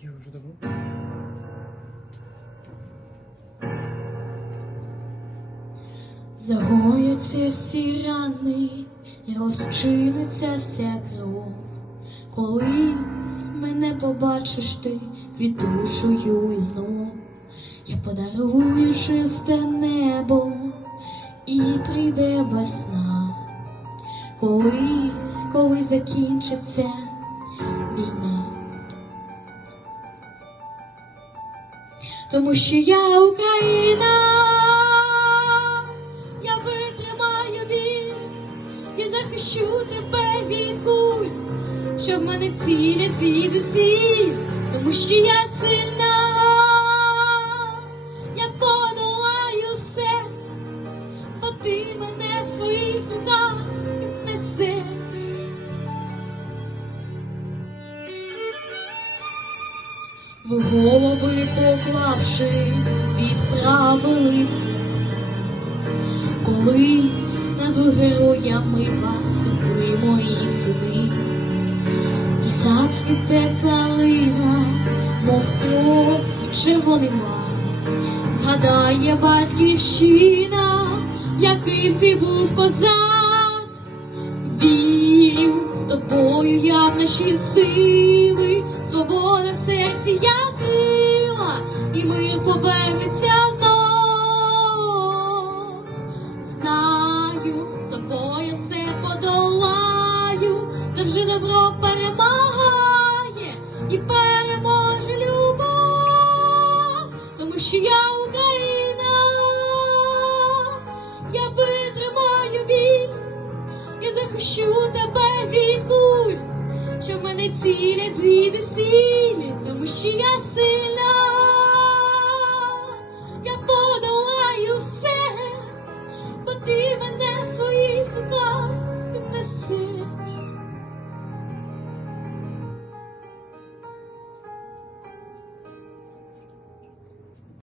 Тихо, що там? Загояться всі рани, і розчиниться вся кров. Коли мене побачиш ти віддушую і знов, я подарую чисте небо і прийде весна. Колись, коли закінчиться Тому що я Україна, я витримаю біль і захищу тебе віку, що в мене цілять звідусі, тому що я сильна, В голови поклавши, відправились, колись над героями вас ви мої сини, і зацвіте калина, мов кров червоний згадає батьківщина, яким ти був козак. Вірю з тобою я в наші сили, свобода в я крила, і мир повернеться знов. Знаю, з тобою все подолаю, завжди добро перемагає і переможе любов, тому що я Україна, я витримаю біль. Я захищу тебе від куль, що в мене цілять звідусіль, тому що я сильна.